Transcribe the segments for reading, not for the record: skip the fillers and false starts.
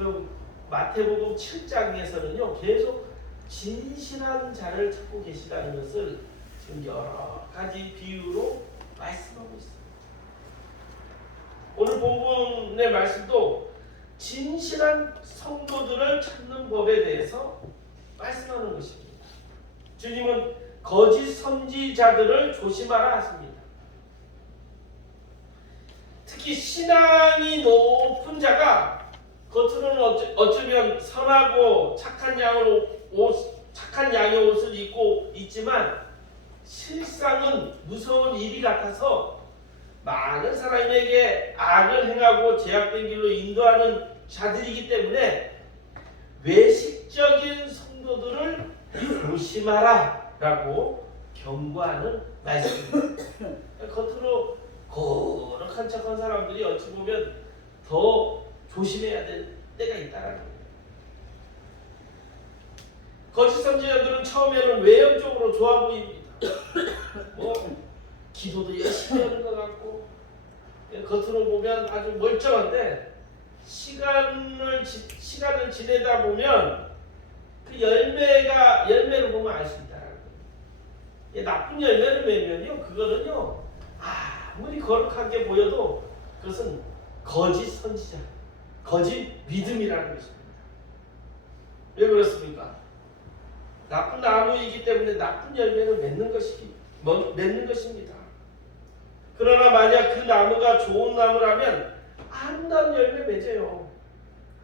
지금 마태복음 7장에서는요 계속 진실한 자를 찾고 계시다는 것을 지금 여러 가지 비유로 말씀하고 있습니다. 오늘 본문의 말씀도 진실한 성도들을 찾는 법에 대해서 말씀하는 것입니다. 주님은 거짓 선지자들을 조심하라 하십니다. 특히 신앙이 높은 자가 겉으로는 어쩌면 선하고 착한 양의 옷을 입고 있지만 실상은 무서운 일이 같아서 많은 사람에게 악을 행하고 죄악된 길로 인도하는 자들이기 때문에 외식적인 성도들을 조심하라 라고 경고하는 말씀입니다. 겉으로 거룩한 척한 사람들이 어찌 보면 더 조심해야 될 때가 있다는 거예요. 거짓 선지자들은 처음에는 외형적으로 좋아 보입니다. 기도도 열심히 하는 것 같고 겉으로 보면 아주 멀쩡한데 시간을 지내다 보면 그 열매를 보면 알 수 있다는 거예요. 나쁜 열매를 맺으면요 그거는요 아무리 거룩하게 보여도 그것은 거짓 선지자, 거짓 믿음이라는 것입니다. 왜 그렇습니까? 나쁜 나무이기 때문에 나쁜 열매를 맺는 것입니다. 그러나 만약 그 나무가 좋은 나무라면 아름다운 열매 맺어요.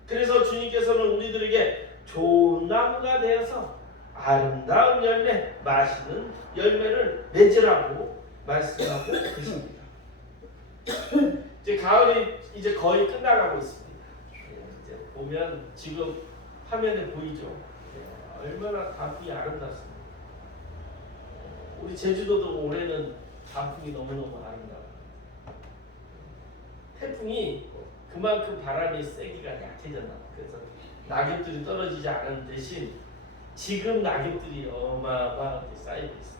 그래서 주님께서는 우리들에게 좋은 나무가 되어서 아름다운 열매, 맛있는 열매를 맺으라고 말씀하고 계십니다. 이제 가을이 이제 거의 끝나가고 있습니다. 이제 보면 지금 화면에 보이죠? 얼마나 단풍이 아름답습니다. 우리 제주도도 올해는 단풍이 너무너무 아름다워요. 태풍이 그만큼 바람이 세기가 약해졌나. 그래서 낙엽들이 떨어지지 않은 대신 지금 낙엽들이 어마어마하게 쌓이고 있습니다.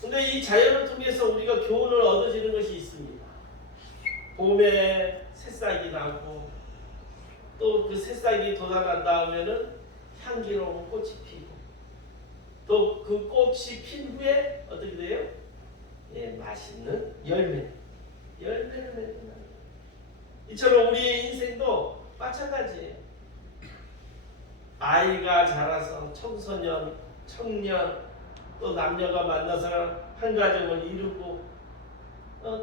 근데 이 자연을 통해서 우리가 교훈을 얻어지는 것이 있습니다. 봄에 새싹이 나고 또 그 새싹이 돋아난 다음에는 향기로운 꽃이 피고 또 그 꽃이 핀 후에 어떻게 돼요? 맛있는 열매를 맺는다. 이처럼 우리의 인생도 마찬가지예요. 아이가 자라서 청소년, 청년 또 남녀가 만나서 한 가정을 이루고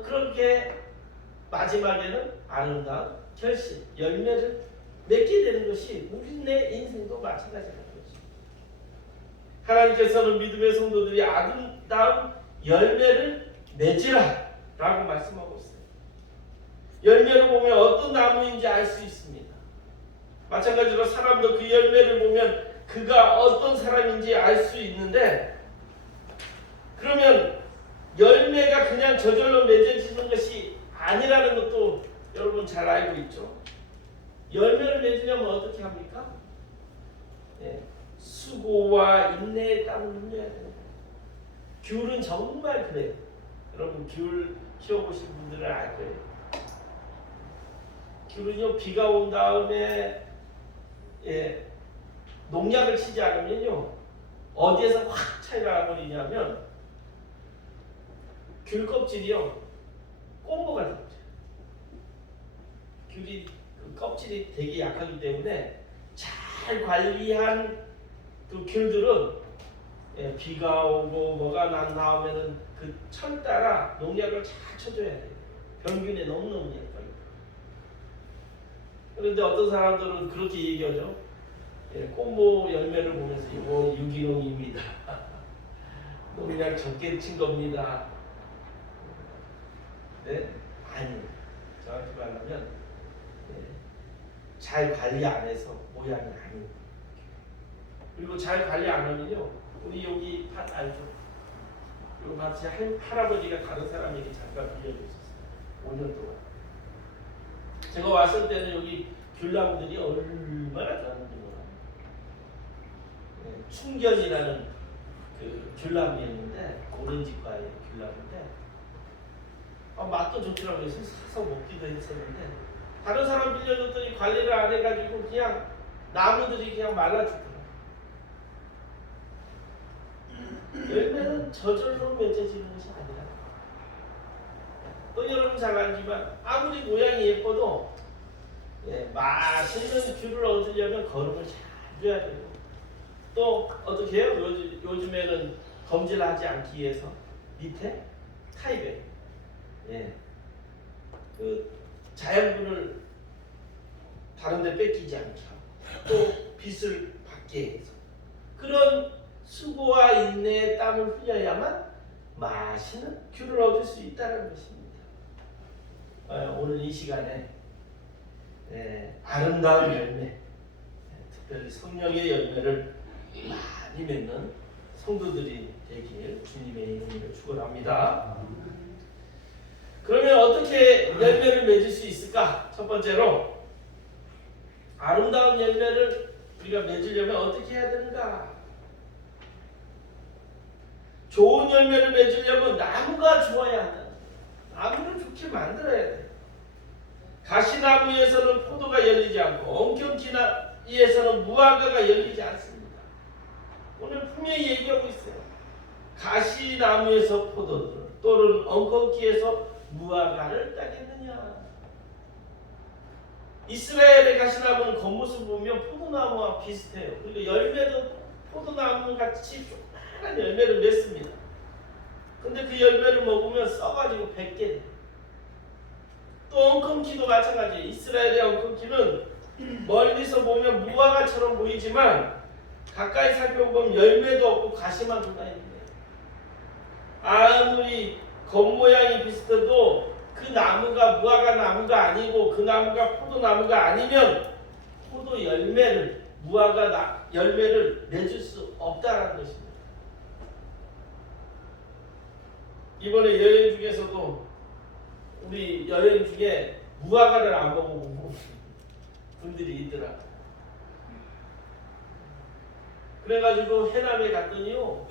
그렇게 마지막에는 아름다운 결실, 열매를 맺게 되는 것이 우리의 인생도 마찬가지라는 것입니다. 하나님께서는 믿음의 성도들이 아름다운 열매를 맺으라 라고 말씀하고 있어요. 열매를 보면 어떤 나무인지 알 수 있습니다. 마찬가지로 사람도 그 열매를 보면 그가 어떤 사람인지 알 수 있는데 그러면 열매가 그냥 저절로 맺어지는 것이 아니라는 것도 여러분 잘 알고 있죠. 열매를 맺으려면 어떻게 합니까? 수고와 인내의 땀을 흘려야 됩니다. 귤은 정말 그래요. 여러분 귤 키워보신 분들은 알 거예요. 귤은요 비가 온 다음에 농약을 치지 않으면요 어디에서 확 차이가 나버리냐면 귤 껍질이요 꼼보가 됩니다. 귤이 그 껍질이 되게 약하기 때문에 잘 관리한 그 귤들은 비가 오고 뭐가 난 다음에는 그 철 따라 농약을 잘 쳐줘야 돼요. 병균에 너무너무 약해요. 그런데 어떤 사람들은 그렇게 얘기하죠. 꼼보 열매를 보면서 이거 유기농입니다. 농약 적게 친 겁니다. 네? 아니에요. 정확히 말하면 잘 관리 안 해서 모양이 아닙니다. 그리고 잘 관리 안 하면요 우리 여기 밭 알죠? 이 밭이 할아버지가 다른 사람에게 잠깐 빌려줬었어요. 5년 동안. 제가 왔을 때는 여기 귤나무들이 얼마나 좋았는지 몰라요. 충견이라는 그 귤나무였는데 오렌지과의 귤나무인데 맛도 좋더라고요. 사서 먹기도 했었는데 다른 사람 빌려줬더니 관리를 안 해가지고 그냥 나무들이 그냥 말라죽더라. 열매는 저절로 맺어지는 것이 아니라, 또 여러분 잘 알지만 아무리 모양이 예뻐도 맛있는 귤을 얻으려면 거름을 잘 줘야 되고, 또 어떻게 해요? 요즘에는 검질 하지 않기 위해서 밑에 타이백, 그 자연분을 다른 데 뺏기지 않게 하고, 또 빛을 받게 해서, 그런 수고와 인내의 땀을 흘려야만 맛있는 귤을 얻을 수 있다는 것입니다. 오늘 이 시간에 아름다운 열매, 특별히 성령의 열매를 많이 맺는 성도들이 되길 주님의 이름으로 축원합니다. 그러면 어떻게 열매를 맺을 수 있을까? 첫 번째로, 아름다운 열매를 우리가 맺으려면 어떻게 해야 되는가? 좋은 열매를 맺으려면 나무가 좋아야 한다. 나무를 좋게 만들어야 돼. 가시나무에서는 포도가 열리지 않고 엉겅퀴나무에서는 무화과가 열리지 않습니다. 오늘 분명히 얘기하고 있어요. 가시나무에서 포도를, 또는 엉겅퀴에서 무화과를 따겠느냐. 이스라엘의 가시나무는 겉모습 보면 포도나무와 비슷해요. 그리고 열매도 포도나무 같이 조그마한 열매를 맺습니다. 근데 그 열매를 먹으면 써가지고 뱉게 돼요. 또 엉겅퀴도 마찬가지예요. 이스라엘의 엉겅퀴는 멀리서 보면 무화과처럼 보이지만 가까이 살펴보면 열매도 없고 가시만 돋아있는 거예요. 아무리 겉모양이 비슷해도 그 나무가 무화과 나무가 아니고, 그 나무가 포도나무가 아니면 포도 열매를, 무화과 열매를 맺을 수 없다는 것입니다. 이번에 여행 중에서도 우리 여행 중에 무화과를 안 먹어본 분들이 있더라. 그래가지고 해남에 갔더니요,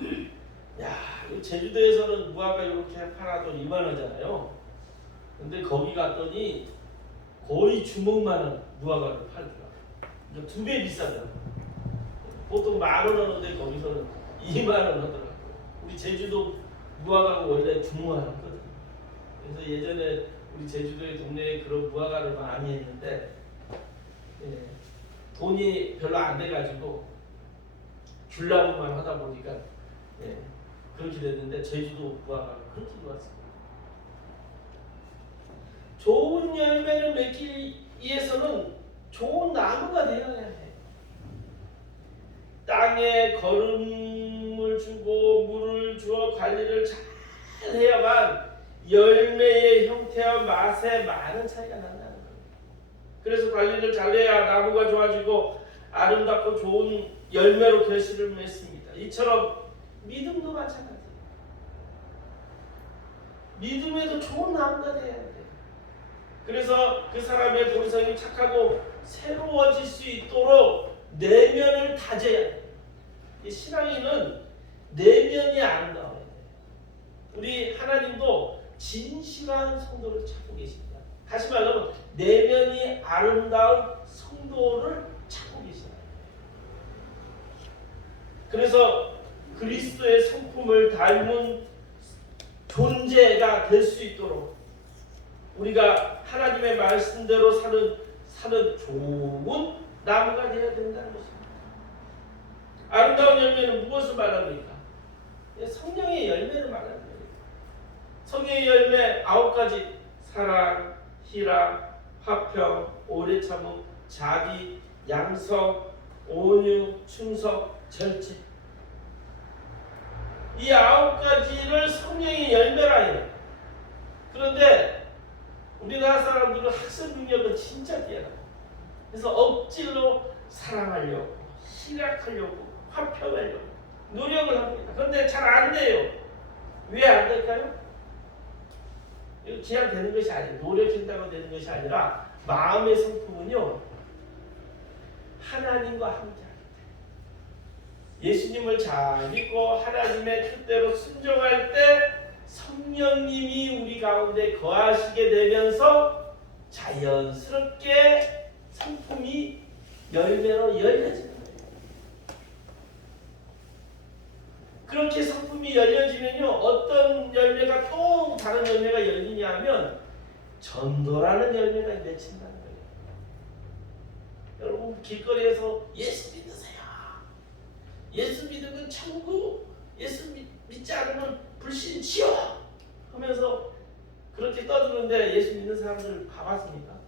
야, 제주도에서는 무화과 이렇게 팔아도 2만 원이잖아요. 근데 거기 갔더니 거의 주먹만한 무화과를 팔더라. 그러니까 2배 비싸더라. 보통 10,000원 하는데 거기서는 2만 원 하더라고. 우리 제주도 무화과가 원래 중무화거든. 그래서 예전에 우리 제주도의 동네에 그런 무화과를 많이 했는데, 돈이 별로 안 돼가지고 줄라고만 하다 보니까 그렇게 됐는데, 제주도 무화과가 그렇게 좋았습니다. 좋은 열매를 맺기 위해서는 좋은 나무가 되어야 해. 땅에 거름을 주고 물을 주어 관리를 잘 해야만 열매의 형태와 맛에 많은 차이가 난다는 거예요. 그래서 관리를 잘해야 나무가 좋아지고 아름답고 좋은 열매로 결실을 맺습니다. 이처럼 믿음도 마찬가지예요. 믿음에도 좋은 나무가 돼야 돼요. 그래서 그 사람의 본성이 착하고 새로워질 수 있도록 내면을 다져야 돼요. 이 신앙인은 내면이 아름다워야 돼요. 우리 하나님도 진실한 성도를 찾고 계십니다. 다시 말하면 내면이 아름다운 성도를 찾고 계십니다. 그래서 그리스도의 성품을 닮은 존재가 될 수 있도록 우리가 하나님의 말씀대로 사는 좋은 나무가 되어야 된다는 것입니다. 아름다운 열매는 무엇을 말합니까? 성령의 열매를 말하는 거예요. 성령의 열매 9가지: 사랑, 희락, 화평, 오래 참음, 자비, 양성, 온유, 충성, 절제. 이 9가지를 성령의 열매라 해요. 그런데 우리나라 사람들은 학습 능력은 진짜 뛰어나요. 그래서 억지로 사랑하려고, 희락하려고, 화평하려고 노력을 합니다. 그런데 잘 안 돼요. 왜 안 될까요? 이거 그냥 되는 것이 아니에요. 노력한다고 되는 것이 아니라 마음의 성품은요, 하나님과 함께 합니다. 예수님을 잘 믿고 하나님의 뜻대로 순종할 때 성령님이 우리 가운데 거하시게 되면서 자연스럽게 성품이 열매로 열려지는 거예요. 그렇게 성품이 열려지면요, 어떤 열매가 또 다른 열매가 열리냐 하면 전도라는 열매가 맺힌다는 거예요. 여러분 길거리에서 예수 믿으세요. 예수 믿으면 천국, 예수 믿지 않으면 불신 지옥 하면서 그렇게 떠드는데 예수 믿는 사람들 봐봤습니까?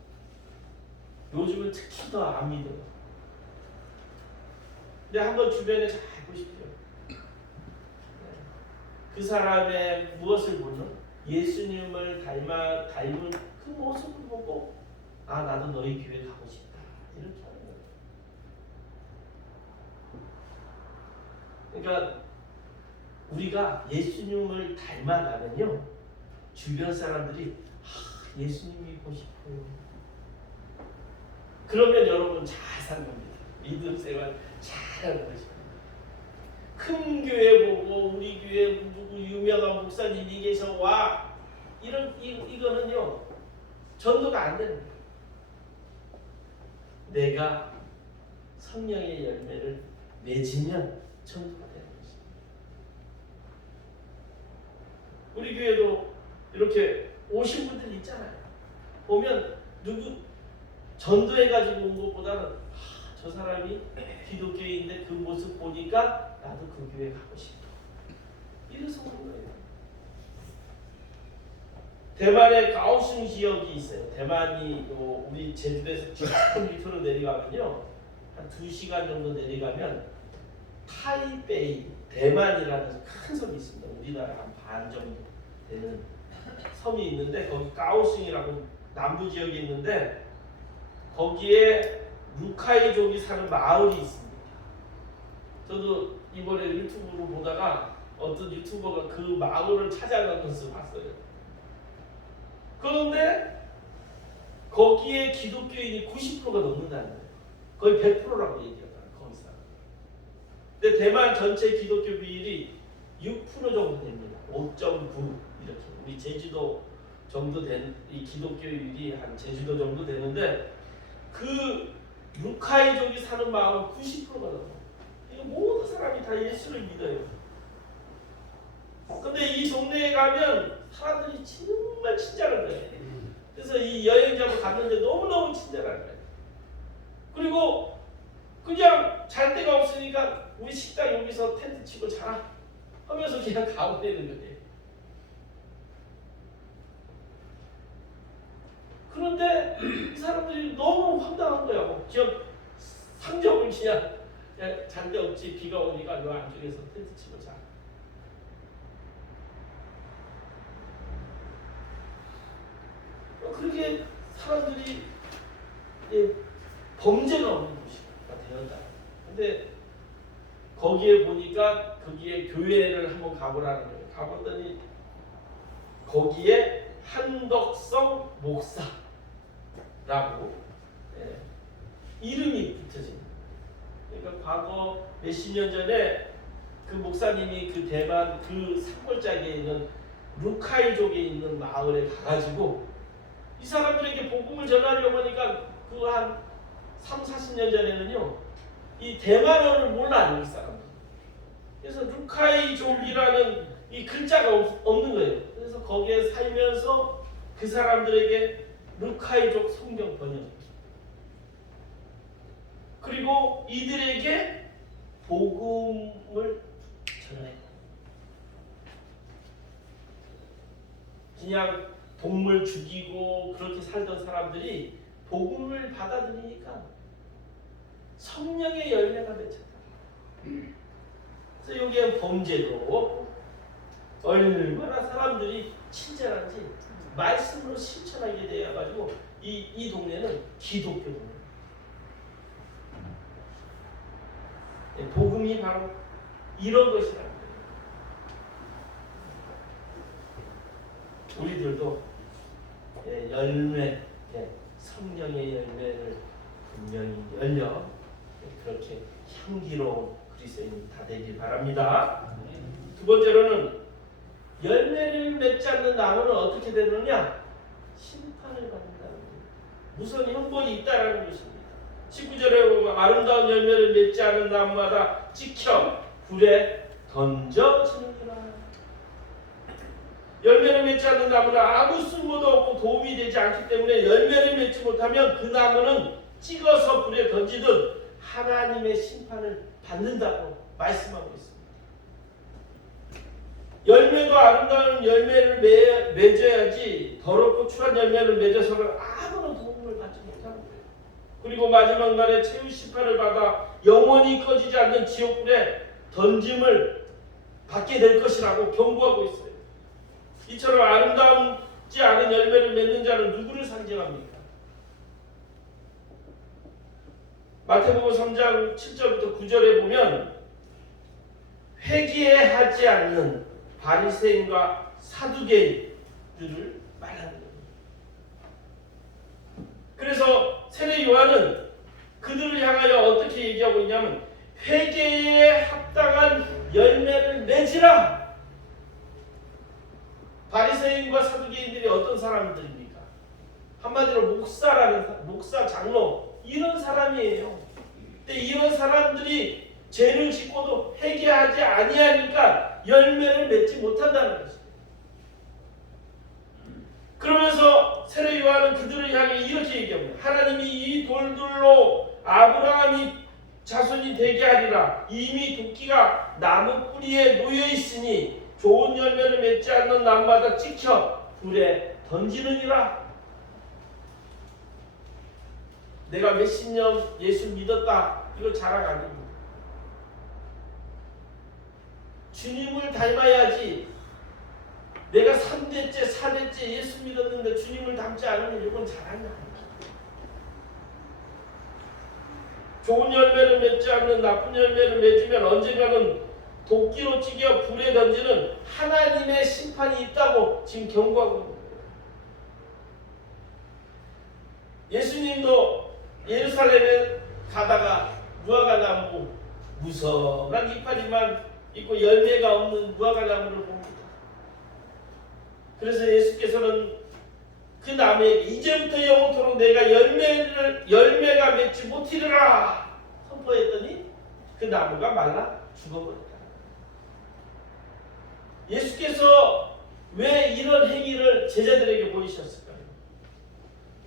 요즘은 특히 더 안 믿어요. 근데 한번 주변에 잘 보십시오. 그 사람의 무엇을 보는? 예수님을 닮은 그 모습을 보고 아 나도 너희 교회 가고 싶다 이렇게 하는 거예요. 그러니까 우리가 예수님을 닮아가면요 주변 사람들이 예수님이 보고 싶어요. 그러면 여러분 잘 사는 겁니다. 믿음 생활 잘하는 것입니다. 큰 교회 보고 우리 교회 누구 유명한 목사님이 계셔 와 이거는요 전도가 안 되는 거예요. 내가 성령의 열매를 맺으면 전도가 되는 것입니다. 우리 교회도 이렇게 오신 분들 있잖아요. 보면 누구 전도해가지고 온 것보다는 저 사람이 기독교인인데 그 모습 보니까 나도 그 교회 가고 싶다. 이래서 오는 거예요. 대만의 가오슝 지역이 있어요. 대만이 우리 제주도에서 쭉 밑으로 내려가면요. 한 2시간 정도 내려가면 타이베이, 대만이라는 큰 섬이 있습니다. 우리나라 한 반 정도 되는 섬이 있는데 거기 가오슝이라고 남부 지역에 있는데 거기에 루카이족이 사는 마을이 있습니다. 저도 이번에 유튜브로 보다가 어떤 유튜버가 그 마을을 찾아가면서 봤어요. 그런데 거기에 기독교인이 90%가 넘는다는 거예요. 거의 100%라고 얘기하잖아요. 거기서. 근데 대만 전체 기독교 비율이 6% 정도 됩니다. 5.9 이렇게. 우리 제주도 정도 되는 이 기독교율이 한 제주도 정도 되는데 그 루카이족이 사는 마을은 90%가 넘어요. 이거 모든 사람이 다 예수를 믿어요. 근데 이 동네에 가면 사람들이 정말 친절한 거예요. 그래서 이 여행자가 갔는데 너무너무 친절한 거예요. 그리고 그냥 잘 데가 없으니까 우리 식당 여기서 텐트 치고 자라 하면서 그냥 가보내는 거예요. 그런데 이 사람들이 너무 황당한 거야. 뭐 기업 상점을 그냥 잔데 없지 비가 오니까 이 안쪽에서 텐트 치고 자. 그렇게 사람들이 범죄가 없는 곳이 되었다. 근데 거기에 보니까 거기에 교회를 한번 가보라는 거예요. 가봤더니 거기에 한덕성 목사라고 이름이 붙여집니다. 그러니까 과거 몇십 년 전에 그 목사님이 그 대만 그 산골짜기에 있는 루카이족에 있는 마을에 가가지고 이 사람들에게 복음을 전하려고 하니까 그 한 3, 40년 전에는요 이 대만어를 몰라요 이 사람들. 그래서 루카이족이라는 이 글자가 없는 거예요. 그래서 거기에 살면서 그 사람들에게 루카이족 성경 번역 그리고 이들에게 복음을 전해. 그냥 동물 죽이고 그렇게 살던 사람들이 복음을 받아들이니까 성령의 열매가 맺혔다. 그래서 여기에 범죄도 없고 얼마나 사람들이 친절한지 말씀으로 실천하게 되어가지고 이 동네는 기독교 동네. 복음이 바로 이런 것이라는 거예요. 우리들도 열매, 성령의 열매를 분명히 열려 그렇게 향기로운 그리스도인이 다 되길 바랍니다. 두 번째로는 열매를 맺지 않는 나무는 어떻게 되느냐? 심판을 받는다는 거예요. 무선 형벌이 있다라는 것입니다. 19절에 보면 아름다운 열매를 맺지 않은 나무마다 찍혀 불에 던져지느니라. 열매를 맺지 않는 나무는 아무 쓸모도 없고 도움이 되지 않기 때문에 열매를 맺지 못하면 그 나무는 찍어서 불에 던지듯 하나님의 심판을 받는다고 말씀하고 있습니다. 열매도 아름다운 열매를 맺어야지 더럽고 추한 열매를 맺어서는 아무런 도움을 받지 못하는 거예요. 그리고 마지막 날에 최후 심판을 받아 영원히 꺼지지 않는 지옥불에 던짐을 받게 될 것이라고 경고하고 있어요. 이처럼 아름다움지 않은 열매를 맺는 자는 누구를 상징합니까? 마태복음 3장 7절부터 9절에 보면 회개하지 않는 바리새인과 사두개인들을 말하는 겁니다. 그래서 세례 요한은 그들을 향하여 어떻게 얘기하고 있냐면 회개에 합당한 열매를 맺으라. 바리새인과 사두개인들이 어떤 사람들입니까? 한마디로 목사, 장로 이런 사람이에요. 근데 이런 사람들이 죄를 짓고도 회개하지 아니하니까 열매를 맺지 못한다는 것입니다. 그러면서 세례 요한은 그들을 향해 이렇게 얘기합니다. 하나님이 이 돌들로 아브라함이 자손이 되게 하리라. 이미 도끼가 나무 뿌리에 놓여 있으니 좋은 열매를 맺지 않는 나무마다 찍혀 불에 던지느니라. 내가 몇십 년 예수 믿었다 이거 자랑 아닙니다. 주님을 닮아야지. 내가 3대째 4대째 예수 믿었는데 주님을 닮지 않으면 이건 자랑이 아닙니다. 좋은 열매를 맺지 않는 나쁜 열매를 맺으면 언젠가는 도끼로 찌겨 불에 던지는 하나님의 심판이 있다고 지금 경고하고 있는 거예요. 예수님도 예루살렘에 가다가 무화과 나무 무성한 이파리만 있고 열매가 없는 무화과 나무를 봅니다. 그래서 예수께서는 그 나무에게 이제부터 영원토록 내가 열매가 맺지 못하리라 선포했더니 그 나무가 말라 죽어버렸다. 예수께서 왜 이런 행위를 제자들에게 보이셨을까요?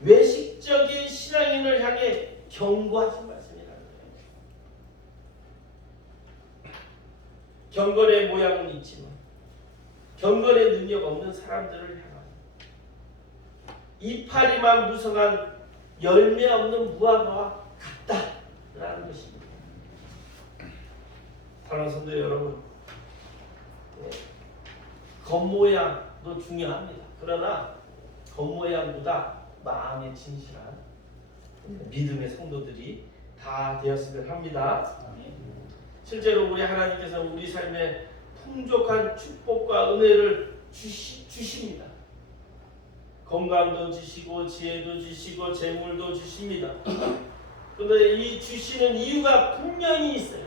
외식적인 신앙인을 향해 경고하신 말씀이라는 거예요. 경건의 모양은 있지만 경건의 능력 없는 사람들을 향한 이파리만 무성한 열매 없는 무화과와 같다라는 것입니다. 사랑하는 성도 여러분, 겉모양도 중요합니다. 그러나 겉모양보다 마음에 진실한 믿음의 성도들이 다 되었으면 합니다. 실제로 우리 하나님께서 우리 삶에 풍족한 축복과 은혜를 주십니다. 건강도 주시고 지혜도 주시고 재물도 주십니다. 그런데 이 주시는 이유가 분명히 있어요.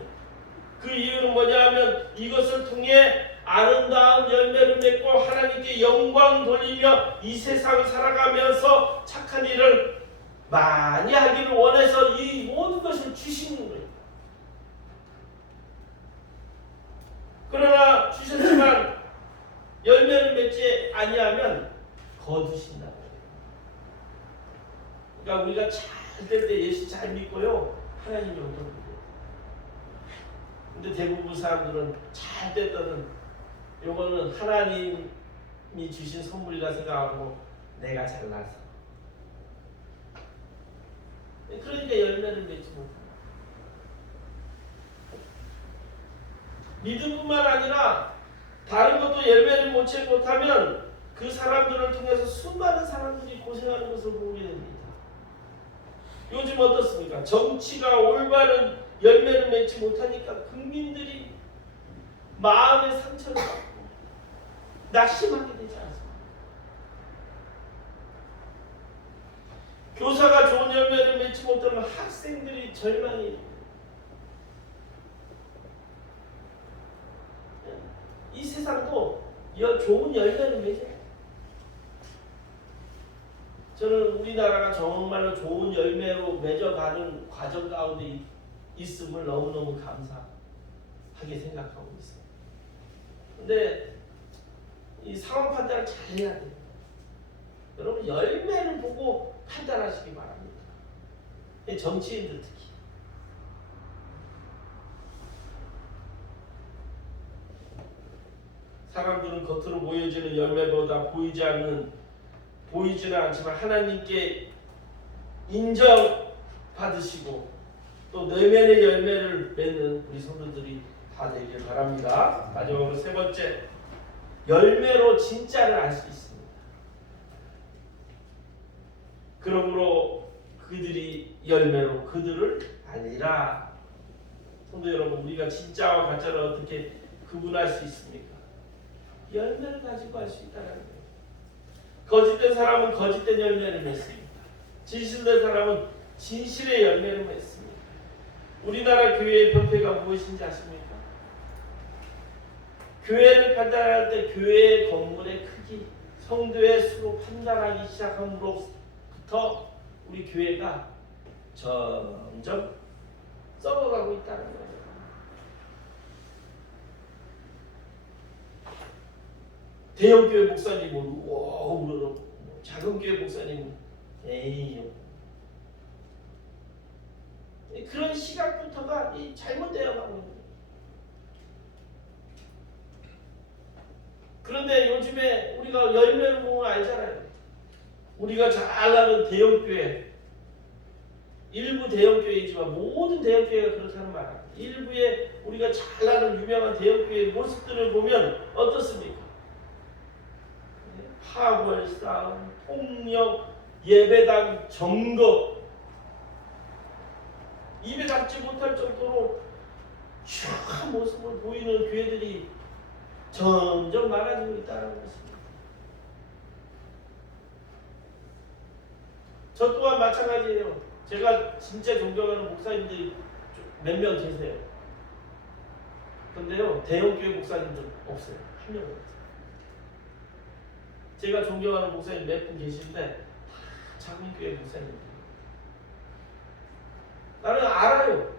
그 이유는 뭐냐 하면 이것을 통해 아름다운 열매를 맺고 하나님께 영광 돌리며 이 세상을 살아가면서 착한 일을 많이 하기를 원해서 이 모든 것을 주시는 거예요. 그러나 주셨지만 열매를 맺지 아니하면 거두신다고 해요. 그러니까 우리가 잘 될 때 예수 잘 믿고요. 하나님이 어떤 분이에요. 근데 대부분 사람들은 잘 됐다는 요거는 하나님이 주신 선물이라 생각하고 내가 잘나서 그러니까 열매를 맺지 못합니다. 믿음뿐만 아니라 다른 것도 열매를 맺지 못하면 그 사람들을 통해서 수많은 사람들이 고생하는 것을 보게 됩니다. 요즘 어떻습니까? 정치가 올바른 열매를 맺지 못하니까 국민들이 마음의 상처를 받고 낙심하게 되지 않습니까? 교사가 좋은 열매를 맺지 못하면 학생들이 절망이 됩니다. 이 세상도 좋은 열매를 맺어요. 저는 우리나라가 정말로 좋은 열매로 맺어가는 과정 가운데 있음을 너무너무 감사하게 생각하고 있어요. 근데 이 상황 판단을 잘 해야 돼요. 여러분 열매를 보고 판단하시기 바랍니다. 정치인들 특히. 사람들은 겉으로 보여지는 열매보다 보이지는 않지만 하나님께 인정받으시고 또 내면의 열매를 맺는 우리 성도들이 다 되길 바랍니다. 마지막으로 세 번째, 열매로 진짜를 알 수 있습니다. 그러므로 그들이 열매로 그들을 알리라. 성도 여러분, 우리가 진짜와 가짜를 어떻게 구분할 수 있습니까? 열매를 가지고 알 수 있다는 거예요. 거짓된 사람은 거짓된 열매를 맺습니다. 진실된 사람은 진실의 열매를 맺습니다. 우리나라 교회의 병폐가 무엇인지 아십니까? 교회를 판단할 때 교회의 건물의 크기, 성도의 수로 판단하기 시작함으로부터 우리 교회가 점점 썩어가고 있다는 거예요. 대형 교회 목사님은 우와 그러고 작은 교회 목사님은 에이 그런 시각부터가 잘못되어 가고 있는 거예요. 그런데 요즘에 우리가 열매를 보면 알잖아요. 우리가 잘 아는 대형 교회, 일부 대형 교회이지만 모든 대형 교회가 그렇다는 말 아니에요. 일부의 우리가 잘 아는 유명한 대형 교회의 모습들을 보면 어떻습니까? 파벌 싸움, 폭력, 예배당 점거, 입에 닿지 못할 정도로 추한 모습을 보이는 교회들이 점점 많아지고 있다는 것입니다. 저 또한 마찬가지예요. 제가 진짜 존경하는 목사님들이 몇 명 계세요. 근데요, 대형 교회 목사님들 없어요. 한 명도 없어요. 제가 존경하는 목사님 몇 분 계신데 다 작은 교회 목사님들. 나는 알아요.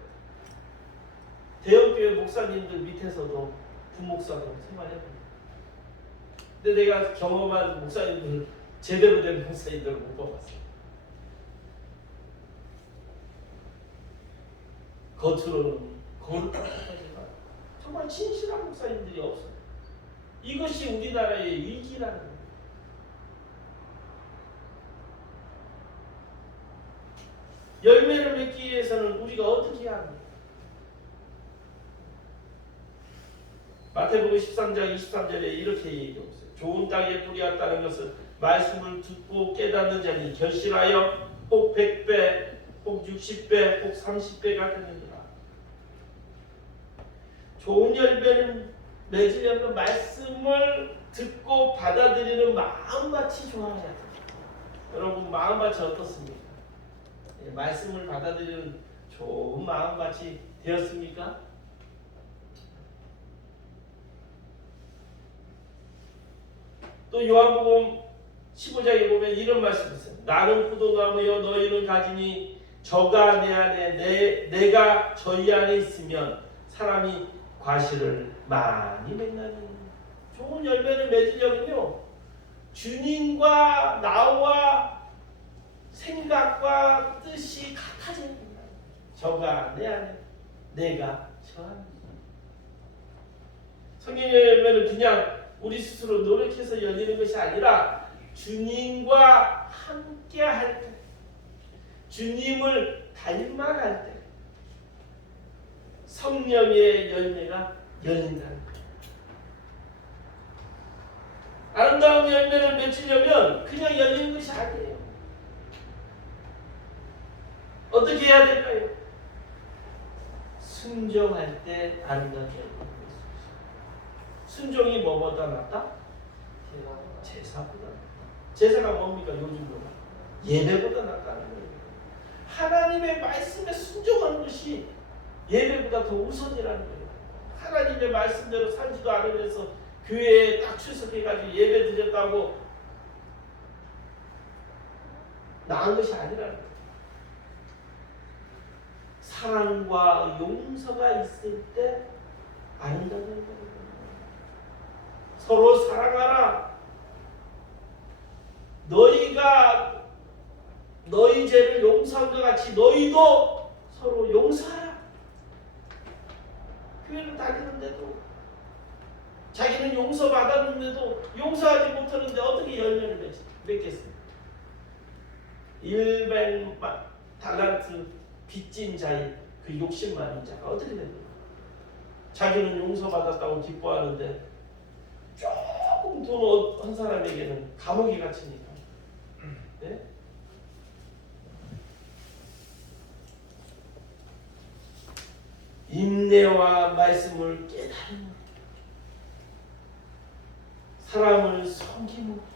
대형 교회 목사님들 밑에서도 부목사로 생활해봅니다. 근데 내가 경험한 목사님들, 제대로 된 목사님들을 못 봐봤어요. 겉으로는 거룩하지만 정말 진실한 목사님들이 없어요. 이것이 우리나라의 위기라는 거예요. 열매를 맺기 위해서는 우리가 어떻게 해야 합니까? 마태복음 13장 23절에 이렇게 얘기하고 있어요. 좋은 땅에 뿌리었다는 것은 말씀을 듣고 깨닫는 자니 결실하여 혹 100배, 혹 60배, 혹 30배가 되느니라. 좋은 열매를 맺으려면 말씀을 듣고 받아들이는 마음밭이 좋아야 돼요. 여러분 마음밭이 어떻습니까? 말씀을 받아들이는 좋은 마음밭이 되었습니까? 또 요한복음 15장에 보면 이런 말씀이 있어요. 나는 포도나무여 너희는 가지니 저가 내 안에 내가 저희 안에 있으면 사람이 과실을 많이 맺나니. 좋은 열매를 맺으려면요 주님과 나와 생각과 뜻이 같아져야 된다. 저가 내 안에 내가 저 안에. 성경의 열매는 그냥 우리 스스로 노력해서 열리는 것이 아니라 주님과 함께 할 때, 주님을 닮아갈 때 성령의 열매가 열린다는 거예요. 아름다운 열매를 맺으려면 그냥 열리는 것이 아니에요. 어떻게 해야 될까요? 순종할 때 아름다운 열매. 순종이 뭐보다 낫다? 제사보다 낫다. 제사가 뭡니까? 요즘으로 예배보다 낫다는 거예요. 하나님의 말씀에 순종하는 것이 예배보다 더 우선이라는 거예요. 하나님의 말씀대로 살지도 않으면서 교회에 딱 출석해가지고 예배 드렸다고 나은 것이 아니라는 거예요. 사랑과 용서가 있을 때 아름다운 거예요. 서로 사랑하라. 너희가 너희 죄를 용서한 것 같이 너희도 서로 용서하라. 교회를 다니는데도 자기는 용서받았는데도 용서하지 못하는데 어떻게 열매를 맺겠습니까? 100달란트 빚진 자의 그 욕심 많은 자가 어떻게 됩니까? 자기는 용서받았다고 기뻐하는데 조금 돈 한 사람에게는 감옥에 갇히니까. 네? 인내와 말씀을 깨달음으로 사람을 섬김으로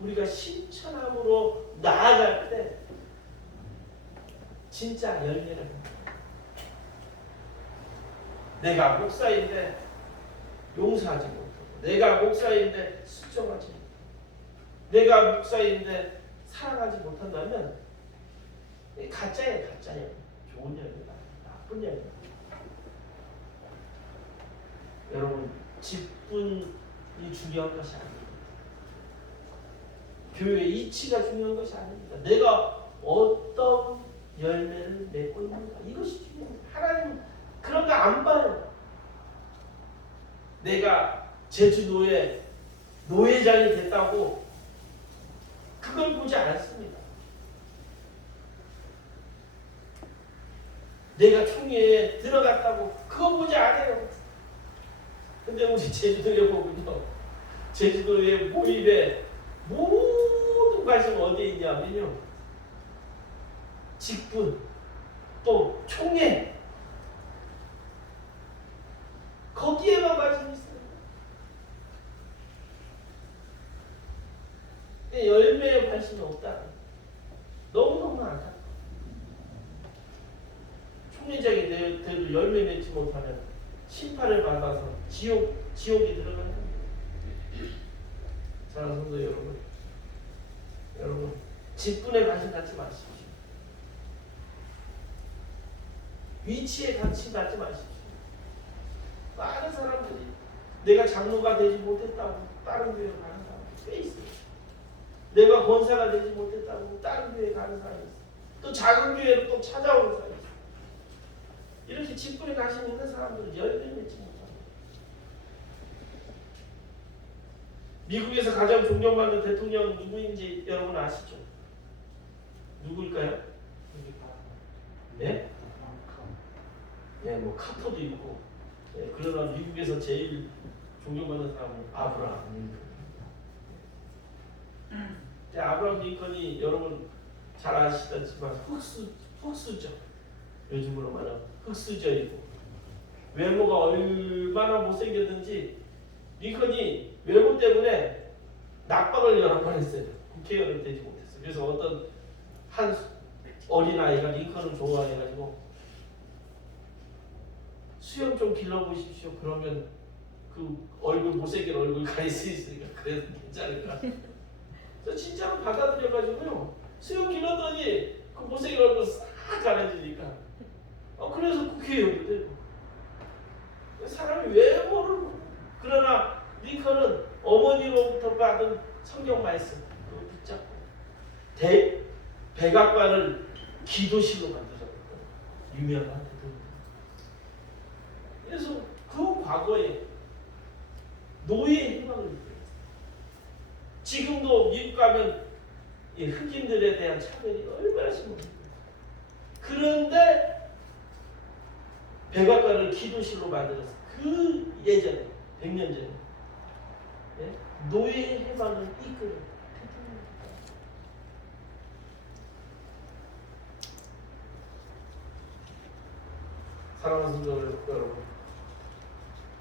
우리가 신천함으로 나아갈 때 진짜 열매를 봅니다. 내가 목사인데 용서하지 못하고, 내가 목사인데 수정하지 못하고, 내가 목사인데 사랑하지 못한다면 가짜예요, 가짜예요. 좋은 열매다, 나쁜 열매. 여러분, 직분이 중요한 것이 아닙니다. 교회의 이치가 중요한 것이 아닙니다. 내가 어떤 열매를 맺고 있는가, 이것이 중요합니다. 하나님 그런 거 안 봐요. 내가 제주도에 노회장이 됐다고 그걸 보지 않습니다. 내가 총회에 들어갔다고 그거 보지 않아요. 근데 우리 제주도에 보면요, 제주도의 모임에 모든 관심 어디에 있냐면요, 직분, 또 총회, 거기에만 관심이 있어요. 근데 열매에 관심이 없다. 너무너무 안타까워. 총회장이 돼도 열매 맺지 못하면 심판을 받아서 지옥에 들어가는 겁니다. 사랑하는 성도 여러분, 직분에 관심 갖지 마십시오. 위치에 관심 갖지 마십시오. 많은 사람들이 내가 장로가 되지 못했다고 다른 교회에 가는 사람이 꽤 있어요. 내가 권사가 되지 못했다고 다른 교회에 가는 사람이 있어요. 또 작은 교회로 또 찾아오는 사람이 있어요. 이렇게 직분에 관심 있는 사람들은 열매 맺지 못합니다. 미국에서 가장 존경받는 대통령 누구인지 여러분 아시죠? 누구일까요? 네? 네, 뭐 카터도 있고, 네, 그러나 미국에서 제일 존경받는 사람은 아브라함 링컨. 아브라함 링컨이 여러분 잘 아시다시피 흑수저, 요즘으로 말하면 흑수저이고, 외모가 얼마나 못생겼는지 링컨이 외모 때문에 낙방을 여러 번 했어요. 국회의원을 되지 못했어요. 그래서 어떤 한 어린아이가 링컨을 좋아해가지고 수염 좀 길러보십시오. 그러면 그 얼굴, 못생긴 얼굴 가릴 수 있으니까 그래도 괜찮을까. 그래서 진짜로 받아들여가지고요, 수염 길렀더니 그 못생긴 얼굴 싹 가려지니까 그래서 국회의원도 되고. 사람이 외모를, 그러나 링컨은 어머니로부터 받은 성경 말씀 그거 붙잡고 백악관을 기도실로 만들었거든요. 유명한 대통령. 그래서 그 과거에 노예의 희망을 느꼈어요. 지금도 미국 가면 흑인들에 대한 차별이 얼마나 심합니까? 그런데 백악관을 기도실로 만들었어요. 그 예전에 100년 전에 노예의 해방을 이끌은 대통령입니다. 사랑하는 성도 여러분,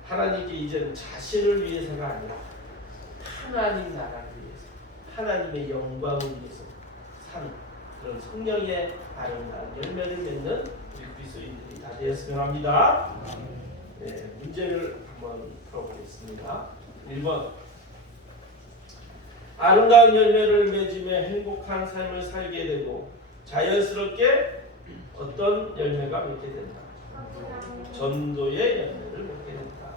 하나님께 이제는 자신을 위해서가 아니라 하나님 나라를 위해서, 하나님의 영광을 위해서 사는 그런 성령의 아름다운 열매를 맺는 우리 그리스도인들이 다 되었으면 합니다. 네, 문제를 한번 풀어보겠습니다. 1번, 아름다운 열매를 맺으며 행복한 삶을 살게 되고 자연스럽게 어떤 열매가 맺게 된다. 전도의 열매를 맺게 된다.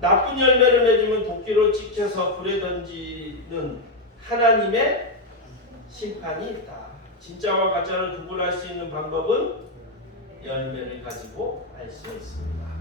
나쁜 열매를 맺으면 도끼로 찍혀서 불에 던지는 하나님의 심판이 있다. 진짜와 가짜를 구분할 수 있는 방법은 열매를 가지고 알 수 있습니다.